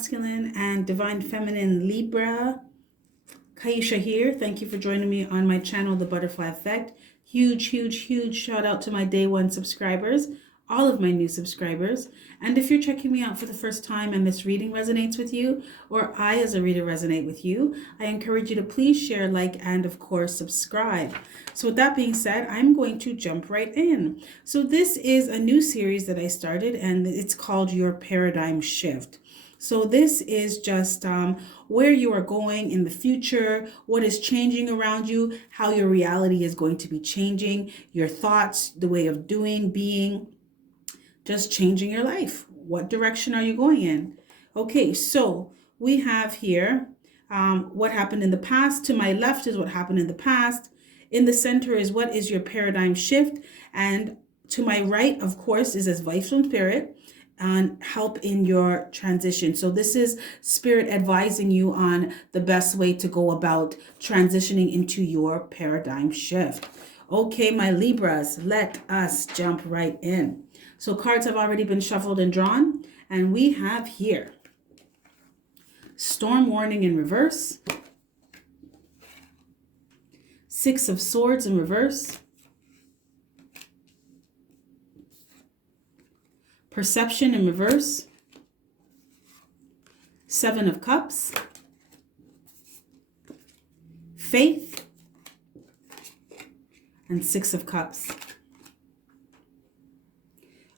Masculine and Divine Feminine Libra. Kaisha here. Thank you for joining me on my channel, The Butterfly Effect. Huge shout out to my day one subscribers, all of my new subscribers. And if you're checking me out for the first time and this reading resonates with you, or I as a reader resonate with you, I encourage you to please share, like, and of course, subscribe. So with that being said, I'm going to jump right in. So this is a new series that I started, and it's called Your Paradigm Shift. So this is just where you are going in the future, what is changing around you, how your reality is going to be changing, your thoughts, the way of doing, being, just changing your life. What direction are you going in? Okay, so we have here what happened in the past. To my left is what happened in the past. In the center is what is your paradigm shift. And to my right, of course, is advice from Spirit and help in your transition. So this is Spirit advising you on the best way to go about transitioning into your paradigm shift. Okay, my Libras, let us jump right in. So cards have already been shuffled and drawn, and we have here Storm Warning in reverse, Six of Swords in reverse, Perception in reverse, Seven of Cups, Faith, and Six of Cups.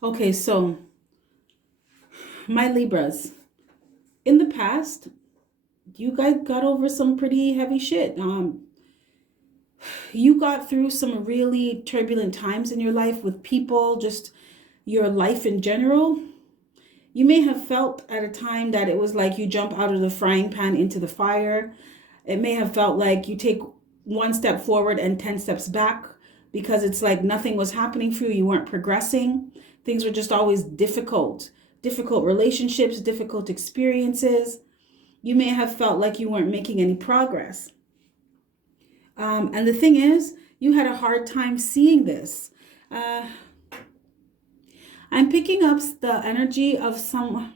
Okay, so my Libras, in the past, you guys got over some pretty heavy shit. You got through some really turbulent times in your life with people, just your life in general. You may have felt at a time that it was like you jump out of the frying pan into the fire. It may have felt like you take one step forward and 10 steps back because it's like nothing was happening for you. You weren't progressing. Things were just always difficult relationships, difficult experiences. You may have felt like you weren't making any progress. And the thing is, you had a hard time seeing this. I'm picking up the energy of some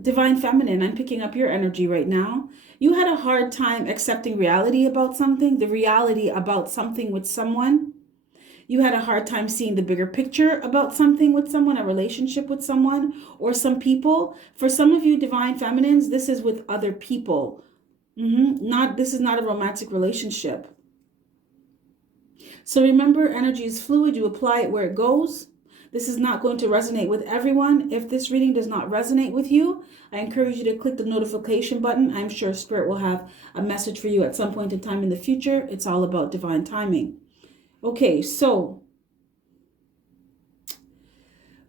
Divine Feminine. I'm picking up your energy right now. You had a hard time accepting reality about something, the reality about something with someone. You had a hard time seeing the bigger picture about something with someone, a relationship with someone or some people. For some of you Divine Feminines, this is with other people. This is not a romantic relationship. So remember, energy is fluid. You apply it where it goes. This is not going to resonate with everyone. If this reading does not resonate with you, I encourage you to click the notification button. I'm sure Spirit will have a message for you at some point in time in the future. It's all about divine timing. Okay, so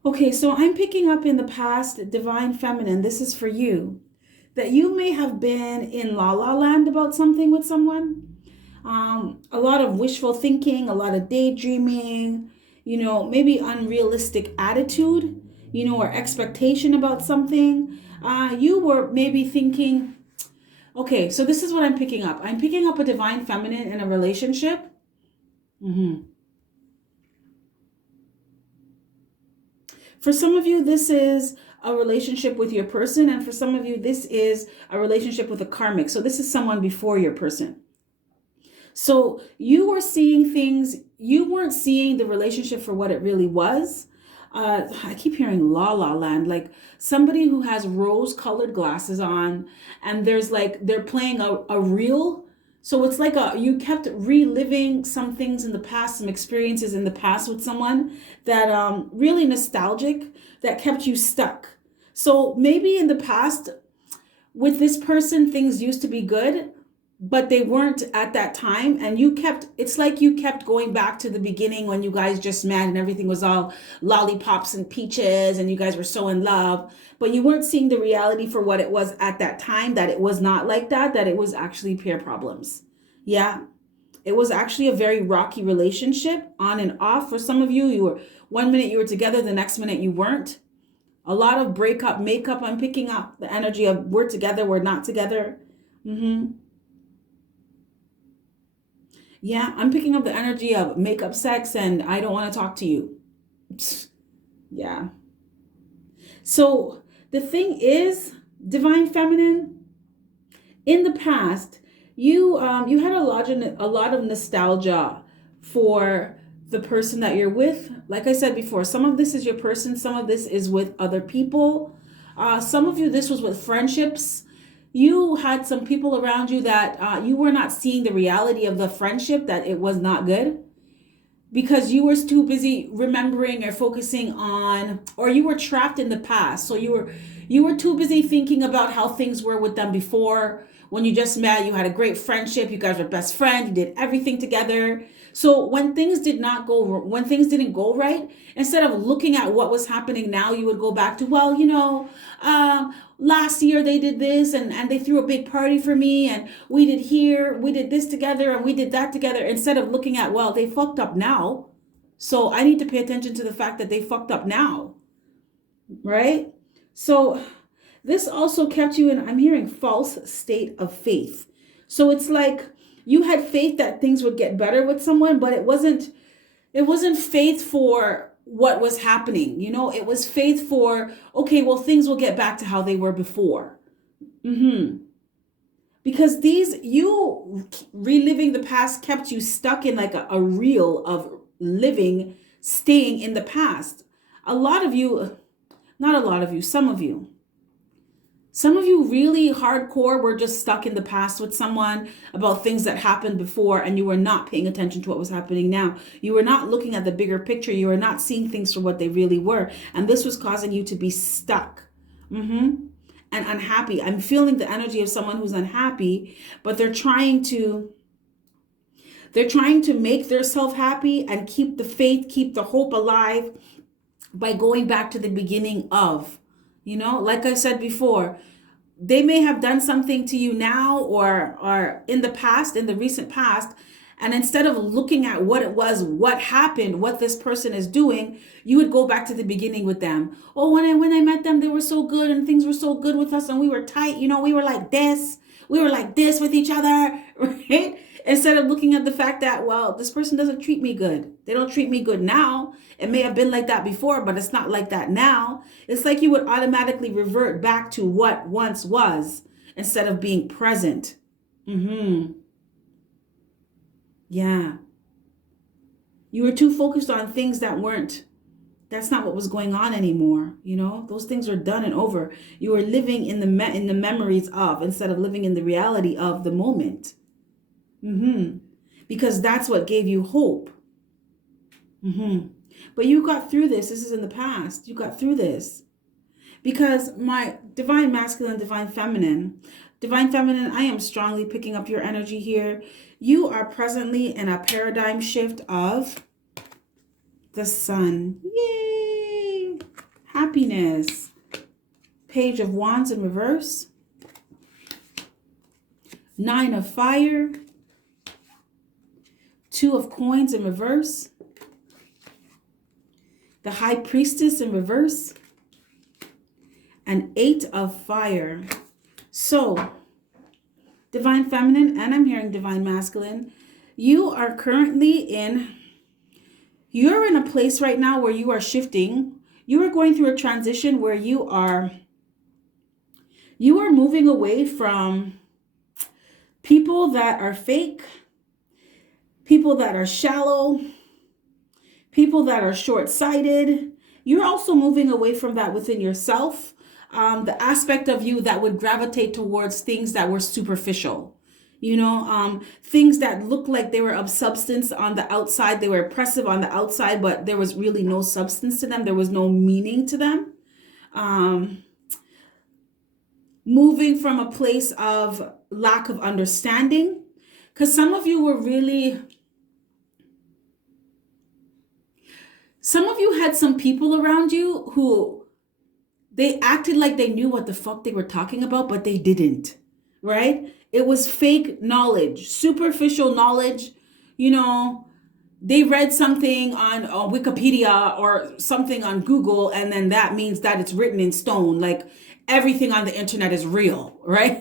I'm picking up in the past, Divine Feminine, this is for you, that you may have been in la la land about something with someone. A lot of wishful thinking, a lot of daydreaming, maybe unrealistic attitude, or expectation about something. You were maybe thinking, okay, so this is what I'm picking up. I'm picking up a Divine Feminine in a relationship. For some of you, this is a relationship with your person, and for some of you, this is a relationship with a karmic. So this is someone before your person. So you were seeing things, you weren't seeing the relationship for what it really was. I keep hearing la la land, like somebody who has rose-colored glasses on, and there's like, they're playing a reel. So it's like you kept reliving some things in the past, some experiences in the past with someone that really nostalgic, that kept you stuck. So maybe in the past with this person, things used to be good, but they weren't at that time. And it's like you kept going back to the beginning when you guys just met and everything was all lollipops and peaches and you guys were so in love, but you weren't seeing the reality for what it was at that time, that it was not like that it was actually peer problems. Yeah, it was actually a very rocky relationship, on and off. For some of you, you were 1 minute you were together, the next minute you weren't. A lot of breakup, makeup. I'm picking up the energy of we're together, we're not together. Yeah, I'm picking up the energy of makeup sex and I don't want to talk to you. Yeah. So the thing is, Divine Feminine, in the past, you had a lot of nostalgia for the person that you're with. Like I said before, some of this is your person, some of this is with other people. Some of you, this was with friendships. You had some people around you that you were not seeing the reality of the friendship, that it was not good, because you were too busy remembering or focusing on, or you were trapped in the past. So you were too busy thinking about how things were with them before. When you just met, you had a great friendship, you guys were best friends, you did everything together. So when things didn't go right, instead of looking at what was happening now, you would go back to, well, last year they did this, and they threw a big party for me, and we did this together, and we did that together, instead of looking at, well, they fucked up now, so I need to pay attention to the fact that they fucked up now, right? So this also kept you in, I'm hearing, false state of faith. So it's like you had faith that things would get better with someone, but it wasn't faith for what was happening. It was faith for, okay, well, things will get back to how they were before. Because you reliving the past kept you stuck in like a reel of staying in the past. A lot of you, not a lot of you, some of you really hardcore were just stuck in the past with someone about things that happened before, and you were not paying attention to what was happening now. You were not looking at the bigger picture. You were not seeing things for what they really were. And this was causing you to be stuck and unhappy. I'm feeling the energy of someone who's unhappy, but they're trying to make themselves happy and keep the faith, keep the hope alive by going back to the beginning of. Like I said before, they may have done something to you now or in the past, in the recent past, and instead of looking at what it was, what happened, what this person is doing, you would go back to the beginning with them. Oh, when I met them, they were so good and things were so good with us and we were tight. We were like this. We were like this with each other, right? Instead of looking at the fact that, well, this person doesn't treat me good. They don't treat me good now. It may have been like that before, but it's not like that now. It's like you would automatically revert back to what once was instead of being present. Yeah. You were too focused on things that's not what was going on anymore. Those things are done and over. You were living in the memories of, instead of living in the reality of the moment. Because that's what gave you hope. But you got through this. This is in the past. You got through this. Because my divine masculine, divine feminine, I am strongly picking up your energy here. You are presently in a paradigm shift of the sun. Yay! Happiness. Page of Wands in reverse. 9 of Fire. 2 of Coins in reverse. The High Priestess in reverse. And 8 of Fire. So, divine feminine, and I'm hearing divine masculine, you're in a place right now where you are shifting. You are going through a transition where you are moving away from people that are fake, people that are shallow, people that are short-sighted. You're also moving away from that within yourself. The aspect of you that would gravitate towards things that were superficial. Things that looked like they were of substance on the outside. They were oppressive on the outside, but there was really no substance to them. There was no meaning to them. Moving from a place of lack of understanding. Because some of you had some people around you who they acted like they knew what the fuck they were talking about, but they didn't, right? It was fake knowledge, superficial knowledge. They read something on Wikipedia or something on Google, and then that means that it's written in stone. Like everything on the internet is real, right?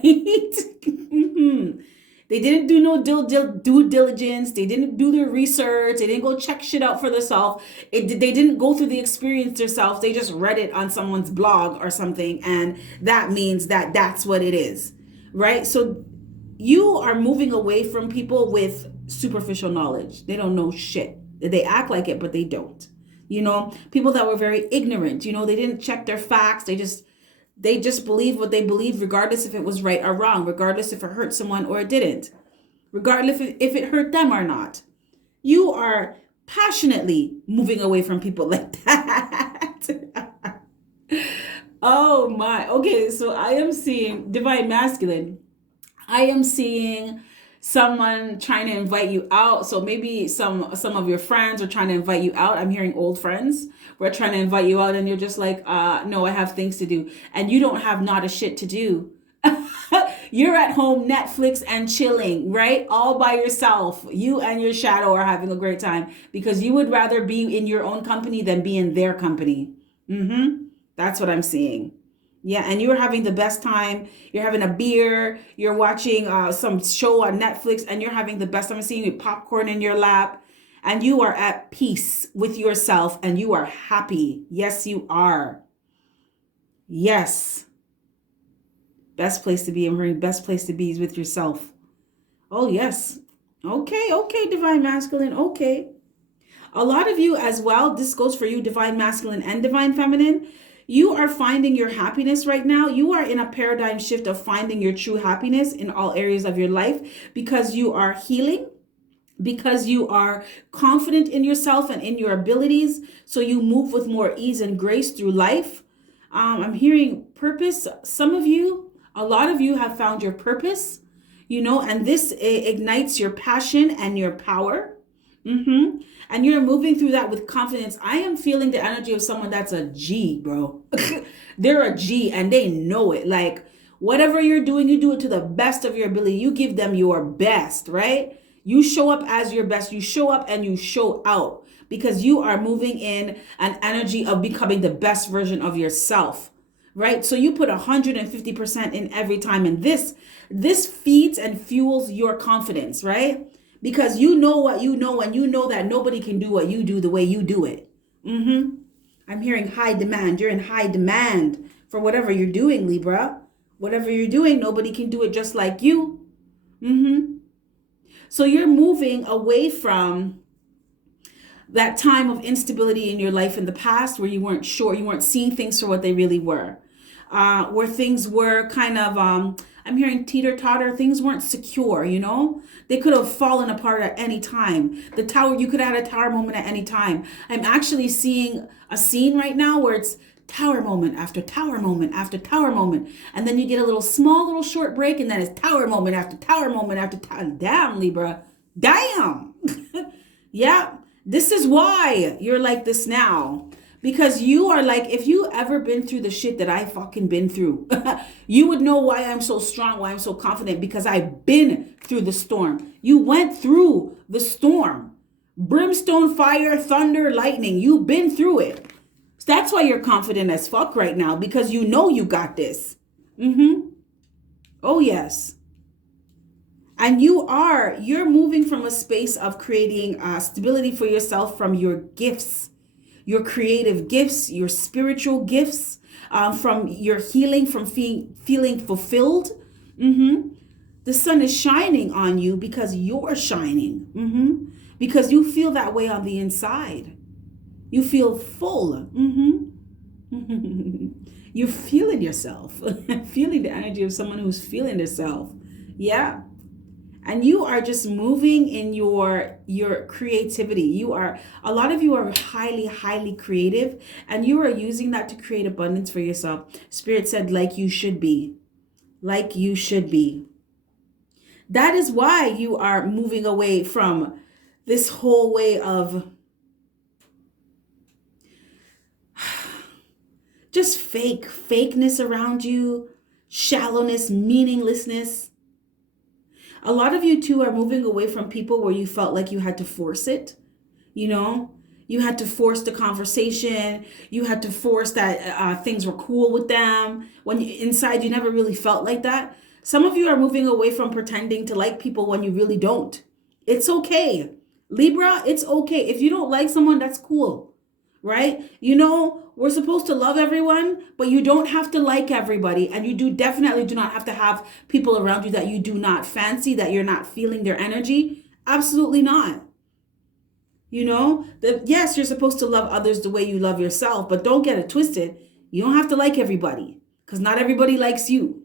They didn't do no due diligence. They didn't do their research. They didn't go check shit out for themselves. They didn't go through the experience themselves. They just read it on someone's blog or something, and that means that that's what it is, right? So you are moving away from people with superficial knowledge. They don't know shit. They act like it, but they don't. People that were very ignorant. They didn't check their facts. They just believed what they believed, regardless if it was right or wrong, regardless if it hurt someone or it didn't, regardless if it hurt them or not. You are passionately moving away from people like that. Oh my. Okay, so I am seeing divine masculine. I am seeing someone trying to invite you out. So maybe some of your friends are trying to invite you out. I'm hearing old friends who are trying to invite you out, and you're just like, no, I have things to do. And you don't have not a shit to do. You're at home Netflix and chilling, right? All by yourself. You and your shadow are having a great time because you would rather be in your own company than be in their company. That's what I'm seeing. Yeah, and you're having the best time. You're having a beer. You're watching some show on Netflix, and you're having the best time. I'm seeing you popcorn in your lap, and you are at peace with yourself, and you are happy. Yes, you are. Yes. Best place to be. I'm hearing best place to be is with yourself. Oh, yes. Okay, divine masculine. Okay. A lot of you as well, this goes for you, divine masculine and divine feminine. You are finding your happiness right now. You are in a paradigm shift of finding your true happiness in all areas of your life because you are healing, because you are confident in yourself and in your abilities. So you move with more ease and grace through life. I'm hearing purpose. Some of you, a lot of you have found your purpose, and this ignites your passion and your power. And you're moving through that with confidence. I am feeling the energy of someone that's a G, bro. They're a G and they know it. Like whatever you're doing, you do it to the best of your ability. You give them your best, right? You show up as your best. You show up and you show out because you are moving in an energy of becoming the best version of yourself, right? So you put 150% in every time. And this feeds and fuels your confidence, right? Because you know what you know, and you know that nobody can do what you do the way you do it. I'm hearing high demand. You're in high demand for whatever you're doing, Libra. Whatever you're doing, nobody can do it just like you. So you're moving away from that time of instability in your life in the past where you weren't sure, you weren't seeing things for what they really were. Where things were kind of, I'm hearing teeter-totter, things weren't secure, They could have fallen apart at any time. You could have had a tower moment at any time. I'm actually seeing a scene right now where it's tower moment after tower moment after tower moment. And then you get a little short break, and then it's tower moment after tower moment after tower. Damn, Libra. Damn. Yeah. This is why you're like this now. Because you are like, if you ever been through the shit that I fucking been through, you would know why I'm so strong, why I'm so confident, because I've been through the storm. You went through the storm. Brimstone, fire, thunder, lightning. You've been through it. So that's why you're confident as fuck right now, because you know you got this. Oh, yes. And you're moving from a space of creating stability for yourself from your gifts. Your creative gifts, your spiritual gifts, from your healing, from feeling fulfilled. The sun is shining on you because you're shining. Because you feel that way on the inside. You feel full. You're feeling yourself. Feeling the energy of someone who's feeling themselves. Yeah. And you are just moving in your creativity. A lot of you are highly, highly creative, and you are using that to create abundance for yourself. Spirit said, like you should be. Like you should be. That is why you are moving away from this whole way of just fakeness around you, shallowness, meaninglessness. A lot of you too are moving away from people where you felt like you had to force it. You had to force the conversation. You had to force that things were cool with them. When inside you never really felt like that. Some of you are moving away from pretending to like people when you really don't. It's okay. Libra, it's okay. If you don't like someone, that's cool, right? You know, we're supposed to love everyone, but you don't have to like everybody. And you definitely do not have to have people around you that you do not fancy, that you're not feeling their energy. Absolutely not. You know, yes, you're supposed to love others the way you love yourself, but don't get it twisted. You don't have to like everybody because not everybody likes you.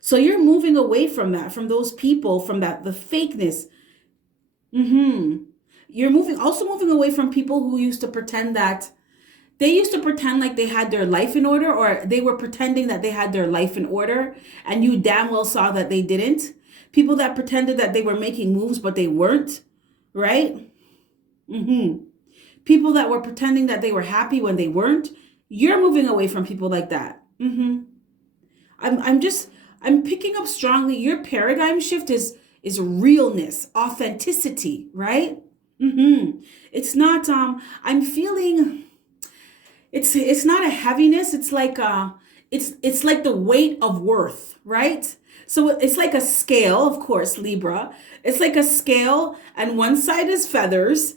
So you're moving away from that, from those people, from that, the fakeness. You're also moving away from people who used to pretend that they used to pretend like they had their life in order, or they were pretending that they had their life in order, and you damn well saw that they didn't. People that pretended that they were making moves, but they weren't, right? People that were pretending that they were happy when they weren't. You're moving away from people like that. I'm picking up strongly. Your paradigm shift is realness, authenticity, right? It's not, I'm feeling, it's not a heaviness. It's like, it's like the weight of worth, right? So it's like a scale, of course, Libra. It's like a scale, and one side is feathers,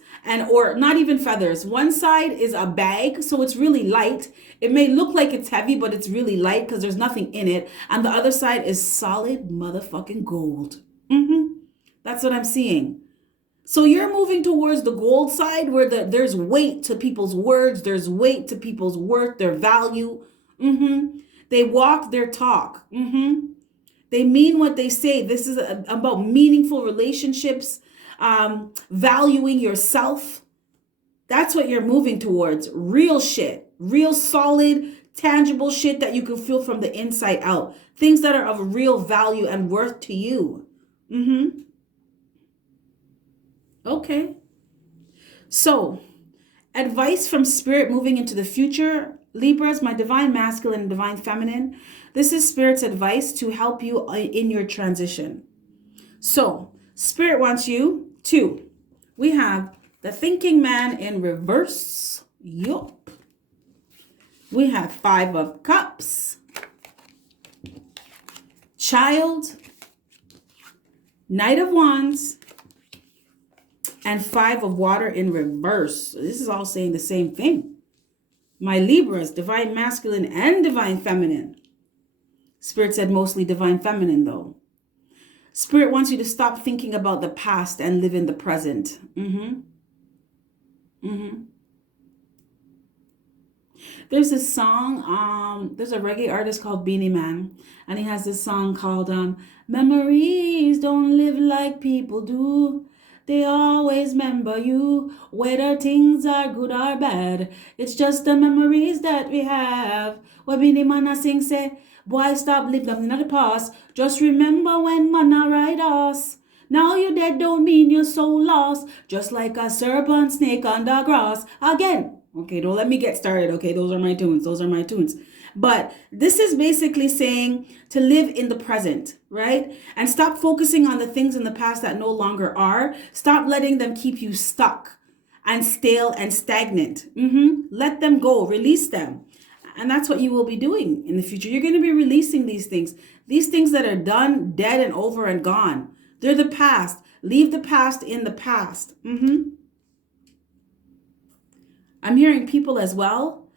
or not even feathers. One side is a bag, so it's really light. It may look like it's heavy, but it's really light because there's nothing in it. And the other side is solid motherfucking gold. That's what I'm seeing. So you're moving towards the gold side where there's weight to people's words, there's weight to people's worth, their value. They walk their talk. They mean what they say. This is about meaningful relationships, valuing yourself. That's what you're moving towards. Real shit, real solid, tangible shit that you can feel from the inside out. Things that are of real value and worth to you. Okay. So, advice from Spirit moving into the future. Libras, my divine masculine and divine feminine. This is Spirit's advice to help you in your transition. So, Spirit wants you to, we have the thinking man in reverse. Yup. We have 5 of Cups. Child. Knight of Wands. And 5 of Water in reverse. This is all saying the same thing. My Libras, divine masculine and divine feminine. Spirit said mostly divine feminine though. Spirit wants you to stop thinking about the past and live in the present. There's this song, there's a reggae artist called Beanie Man, and he has this song called Memories Don't Live Like People Do. They always remember you, whether things are good or bad. It's just the memories that we have. What Beanie Man a sing say, boy stop living in the past. Just remember when man a ride us. Now you dead don't mean you're so lost. Just like a serpent snake on the grass. Again. Okay, don't let me get started. Okay, those are my tunes. But this is basically saying to live in the present, right? And stop focusing on the things in the past that no longer are. Stop letting them keep you stuck and stale and stagnant. Let them go, release them. And that's what you will be doing in the future. You're going to be releasing these things that are done, dead, and over and gone. They're the past. Leave the past in the past. I'm hearing people as well.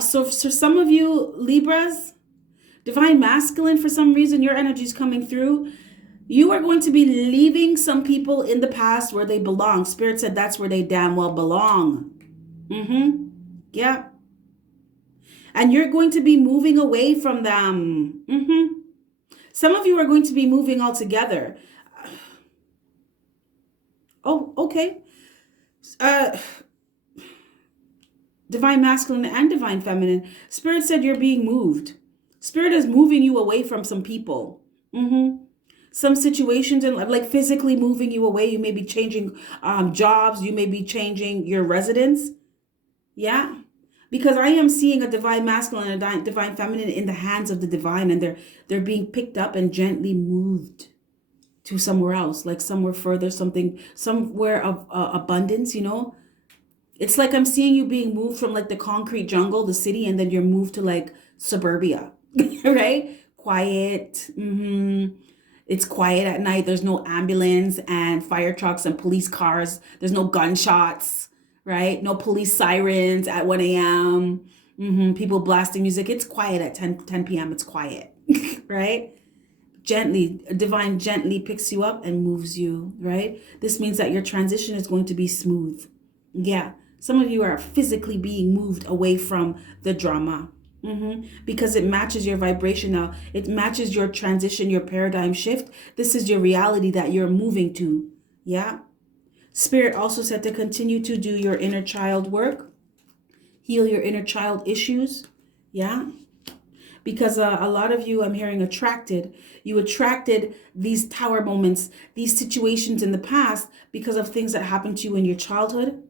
So for some of you Libras, divine masculine, for some reason your energy is coming through. You are going to be leaving some people in the past where they belong. Spirit said that's where they damn well belong. Yeah. And you're going to be moving away from them. Some of you are going to be moving altogether. Oh, okay. Divine masculine and divine feminine. Spirit said you're being moved. Spirit is moving you away from some people. Some situations in life, like physically moving you away. You may be changing jobs. You may be changing your residence. Yeah. Because I am seeing a divine masculine and a divine feminine in the hands of the divine, and they're being picked up and gently moved to somewhere else, like somewhere further, somewhere of abundance, you know. It's like I'm seeing you being moved from like the concrete jungle, the city, and then you're moved to like suburbia, right? quiet. It's quiet at night. There's no ambulance and fire trucks and police cars. There's no gunshots, right? No police sirens at 1 a.m. People blasting music. It's quiet at 10 p.m. It's quiet, right? Gently, divine gently picks you up and moves you, right? This means that your transition is going to be smooth. Yeah. Some of you are physically being moved away from the drama. Because it matches your vibration now. It matches your transition, your paradigm shift. This is your reality that you're moving to. Yeah. Spirit also said to continue to do your inner child work. Heal your inner child issues. Yeah. Because a lot of you, I'm hearing, you attracted these tower moments, these situations in the past because of things that happened to you in your childhood.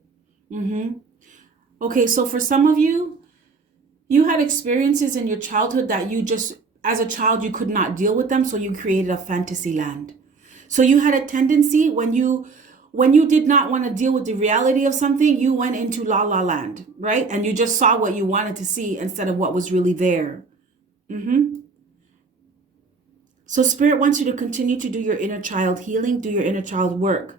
Okay, so for some of you, you had experiences in your childhood that you just, as a child, you could not deal with them, so you created a fantasy land. So you had a tendency when you did not want to deal with the reality of something, you went into la la land, right? And you just saw what you wanted to see instead of what was really there. So Spirit wants you to continue to do your inner child healing, do your inner child work,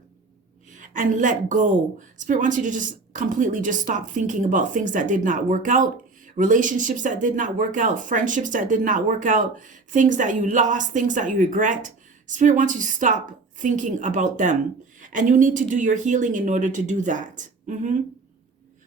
and let go. Spirit wants you to just completely just stop thinking about things that did not work out, relationships that did not work out, friendships that did not work out, things that you lost, things that you regret. Spirit wants you to stop thinking about them. And you need to do your healing in order to do that.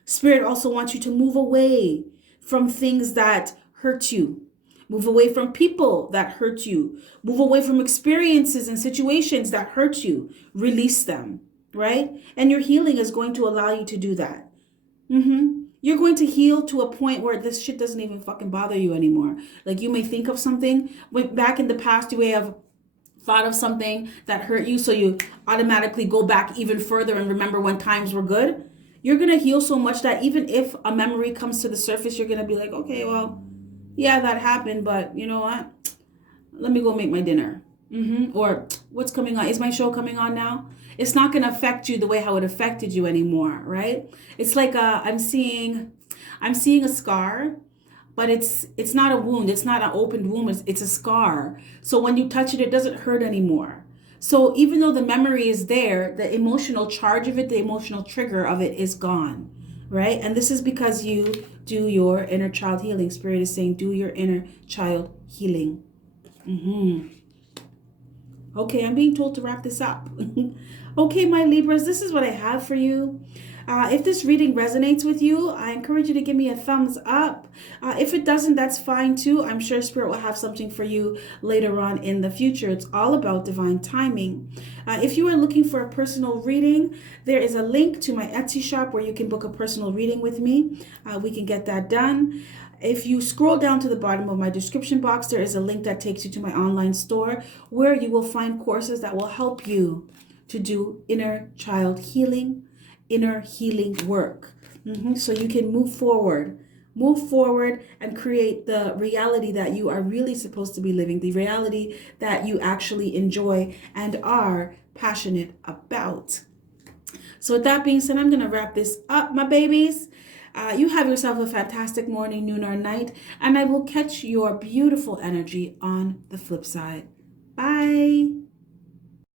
Spirit also wants you to move away from things that hurt you. Move away from people that hurt you. Move away from experiences and situations that hurt you. Release them, right? And your healing is going to allow you to do that. You're going to heal to a point where this shit doesn't even fucking bother you anymore. Like, you may think of something, back in the past, you may have thought of something that hurt you, so you automatically go back even further and remember when times were good. You're going to heal so much that even if a memory comes to the surface, you're going to be like, okay, well, yeah, that happened, but you know what? Let me go make my dinner. Or what's coming on? Is my show coming on now? It's not going to affect you the way how it affected you anymore, right? It's like I'm seeing a scar, but it's not a wound. It's not an opened wound. It's a scar. So when you touch it, it doesn't hurt anymore. So even though the memory is there, the emotional charge of it, the emotional trigger of it is gone, right? And this is because you do your inner child healing. Spirit is saying, do your inner child healing. Okay, I'm being told to wrap this up. Okay, my Libras, this is what I have for you. If this reading resonates with you, I encourage you to give me a thumbs up. If it doesn't, that's fine too. I'm sure Spirit will have something for you later on in the future. It's all about divine timing. If you are looking for a personal reading, there is a link to my Etsy shop where you can book a personal reading with me. We can get that done. If you scroll down to the bottom of my description box, there is a link that takes you to my online store where you will find courses that will help you to do inner child healing, inner healing work. So you can move forward and create the reality that you are really supposed to be living, the reality that you actually enjoy and are passionate about. So with that being said, I'm going to wrap this up, my babies. You have yourself a fantastic morning, noon, or night, and I will catch your beautiful energy on the flip side. Bye.